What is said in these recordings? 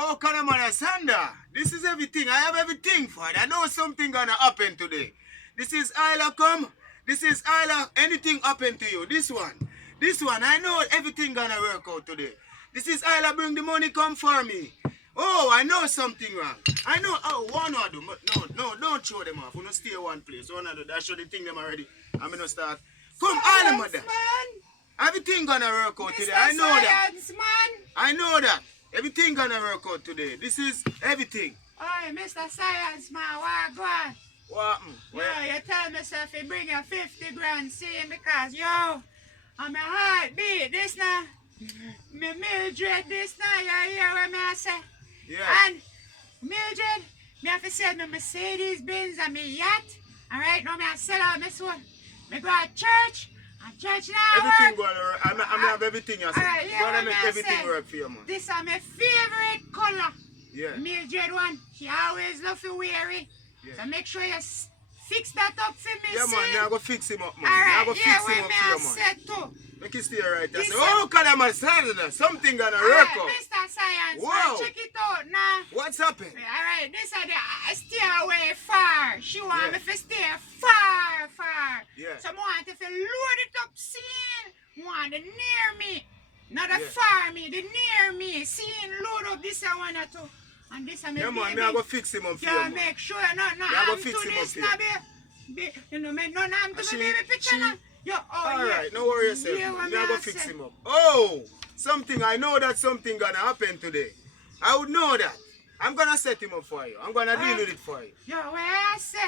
Oh, Kanamana Sanda, this is everything. I have everything for it. I know something gonna happen today. This is Isla come. This is Isla. Anything happen to you? This one. This one. I know everything gonna work out today. This is Isla bring the money come for me. Oh, I know something wrong. I know. Oh, one or do. But no, don't show them off. We don't stay one place. One or do. That show the thing them already. I'm gonna start. Come, Isla, mother. Everything gonna work out today. I know that. I know that. Everything gonna work out today. This is everything. Oh, Mr. Science Man, what go on? What? Yo, you tell me if you bring you 50 grand, see, because yo, I'm a heartbeat. This now, me Mildred, this now, you hear what me I say? Yeah. And Mildred, me have to sell me Mercedes Benz and me yacht. Alright, now me I sell out my soul. Me go to church. And church now Everything work. gonna work. I'm have everything. You say. Alright, yeah, Gonna what make me I everything say? work for you, man. This is my favorite color. Yeah. Mildred one. She always love to wear it. Yeah. So make sure you fix that up for me. Yeah, man. see? Now go fix him up, man. Now Alright, go yeah, fix what him up me for I you, man. said too. Make it stay right there. This Say, oh, Kalama Sanda, something gonna work Alright, out. Mr. Science, Wow. man, check it out now. What's happened? Alright, this is the stay away far. She want Yeah. me to stay far, far. Yeah. So I want to load it up, seeing. Want the near me. Not the Yeah. far me, the near me. Seeing load up this I want to. And this I Yeah, man. baby. Me I go fix him up for you, Yeah, man. make sure not Yeah, I go harm to fix him up this here. now, you know, me no harm to She- my baby picture she- now. Yo, oh, Alright, no worry yourself. Yeah, what me I me go I fix say? him up. Oh, something. I know that something gonna happen today. I would know that. I'm gonna set him up for you. I'm gonna deal with it for you. Yo, where I say?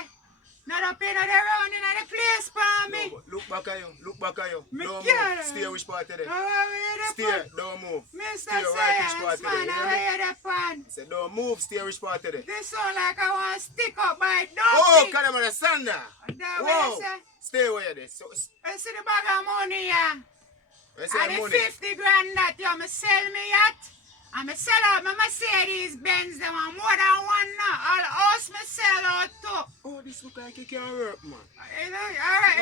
Not up in the round in the place for me. No, but look back at you. Look back at you. Me Don't care. move. Stay which part of there. Oh, Stay. Don't move. Mr. Stay right which Science, part of man, there. I hear the pan. Say don't move. Stay which part of there. This sound like I want to stick up my dog. Oh, Kalama Sanda. That Whoa. way, Stay where you're there. So, I see the bag of money here. where's And that the money? 50 grand that you me sell me yacht. I me sell out my Mercedes Benz. Them are more than one now. All house me sell out too. Oh, this look like it can work, man. You know, all right.